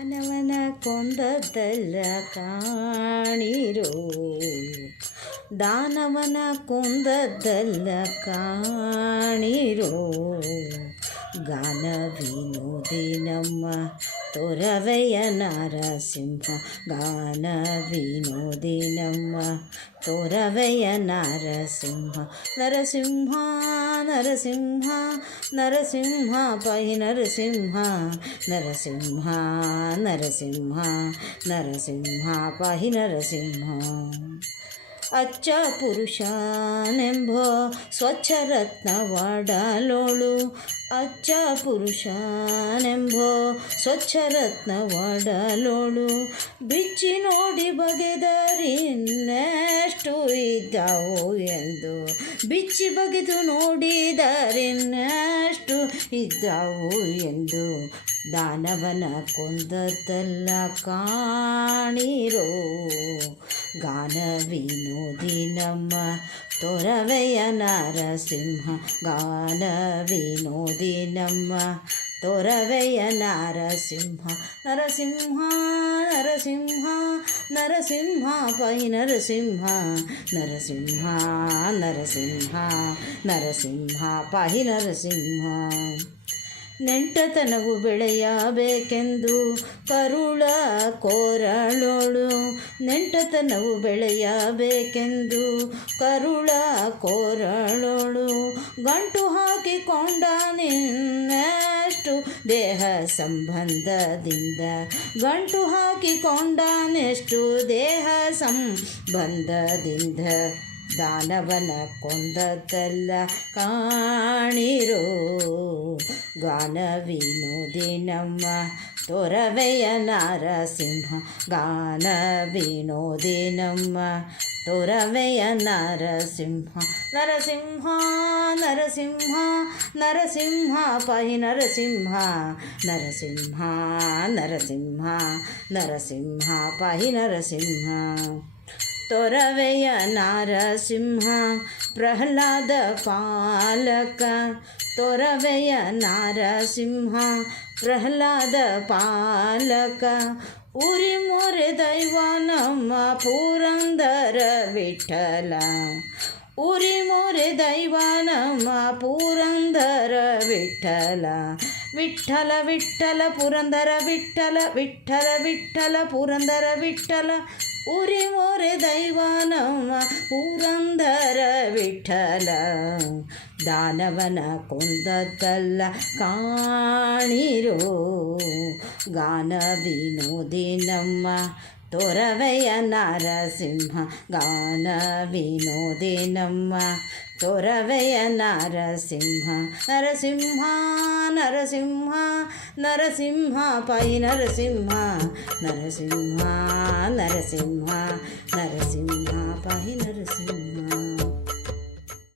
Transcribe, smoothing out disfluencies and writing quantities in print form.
ದಾನವನ ಕೊಂದದ್ದಲ್ಲ ಕಾಣಿರೋ, ದಾನವನ ಕೊಂದದ್ದಲ್ಲ ಕಾಣಿರೋ. ಗಾನ ವಿನೋದಿ ನಮ್ಮ ತೊರವೆಯ ನರಸಿಂಹ, ಗಾನ ವಿನೋದಿ ನಮ್ಮ ತೊರವೆಯ ನರಸಿಂಹ. ನರಸಿಂಹ ನರಸಿಂಹ ನರಸಿಂಹ ಪಾಹಿ ನರಸಿಂಹ, ನರಸಿಂಹ ನರಸಿಂಹ ನರಸಿಂಹ ಪಾಹಿ ನರಸಿಂಹ. ಅಚ್ಚ ಪುರುಷನೆಂಬೋ ಸ್ವಚ್ಛ ರತ್ನವಾಡಲೋಳು, ಅಚ್ಚ ಪುರುಷನೆಂಬೋ ಸ್ವಚ್ಛ ರತ್ನವಾಡಲೋಳು. ಬಿಚ್ಚಿ ನೋಡಿ ಬಗೆದರಿನ್ನೆಷ್ಟು ಇದ್ದಾವು ಎಂದು, ಬಿಚ್ಚಿ ಬಗೆದು ನೋಡಿದರಿನ್ನೆಷ್ಟು ಇದ್ದಾವು ಎಂದು. ದಾನವನ ಕೊಂದದ್ದಲ್ಲ ಕಾಣಿರೋ, ಗಾನ ವಿನೋದಿ ನಮ್ಮ ತೊರವೆಯ ನರಸಿಂಹ, ಗಾನ ವಿನೋದಿ ನಮ್ಮ ತೊರವೆಯ ನರಸಿಂಹ. ನರಸಿಂಹ ನರಸಿಂಹ ನರಸಿಂಹ ಪಾಹಿ ನರಸಿಂಹ, ನರಸಿಂಹ ನರಸಿಂಹ ನರಸಿಂಹ ಪಾಹಿ ನರಸಿಂಹ. ನೆಂಟತನವು ಬೆಳೆಯಬೇಕೆಂದು ಕರುಳ ಕೋರಳೋಳು, ನೆಂಟತನವು ಬೆಳೆಯಬೇಕೆಂದು ಕರುಳ ಕೋರಳೋಳು. ಗಂಟು ಹಾಕಿಕೊಂಡ ನಿನ್ನೆಷ್ಟು ದೇಹ ಸಂಬಂಧದಿಂದ, ಗಂಟು ಹಾಕಿಕೊಂಡನೆಷ್ಟು ದೇಹ ಸಂಬಂಧದಿಂದ. ದಾನವನ ಕೊಂದದ್ದಲ್ಲ ಕಾಣಿರೋ, ಗಾನ ವಿನೋದಿ ನಮ್ಮ ತೊರವೆಯ ನರಸಿಂಹ, ಗಾನ ವಿನೋದಿ ನಮ್ಮ ತೊರವೆಯ ನರಸಿಂಹ. ನರಸಿಂಹ ನರಸಿಂಹ ನರಸಿಂಹ ಪಾಹಿ ನರಸಿಂಹ, ನರಸಿಂಹ ನರಸಿಂಹ ನರಸಿಂಹ ಪಾಹಿ ನರಸಿಂಹ. ತೊರವೆಯ ನರಸಿಂಹ ಪ್ರಹ್ಲಾದ ಪಾಲಕ, ತೊರವೆಯ ನರಸಿಂಹ ಪ್ರಹ್ಲಾದ ಪಾಲಕ. ಉರಿ ಮೊರೆ ದೈವ ನಮ್ಮ ಪುರಂದರ ವಿಠಲ, ಉರಿ ಮೊರೆ ದೈವ ನಮ್ಮ ಪುರಂದರ ವಿಠಲ. ವಿಠಲ ವಿಠಲ ಪುರಂದರ ವಿಠಲ, ವಿಠಲ ವಿಠಲ ಪುರಂದರ ವಿಠಲ. ಉರಿ ಮೊರೆ ದೈವ ನಮ್ಮ ಪುರಂದರ ವಿಠಲ. ದಾನವನ ಕೊಂದದ್ದಲ್ಲ ಕಾಣಿರೋ, ಗಾನ ವಿನೋದಿ ನಮ್ಮ ತೊರವೆಯ ನರಸಿಂಹ, ಗಾನ ವಿನೋದಿ ನಮ್ಮ ತೊರವೆಯ ನರಸಿಂಹ. ನರಸಿಂಹ ನರಸಿಂಹ ನರಸಿಂಹ ಪಾಹಿ ನರಸಿಂಹ, ನರಸಿಂಹ ನರಸಿಂಹ ನರಸಿಂಹ ಪಾಹಿ ನರಸಿಂಹ.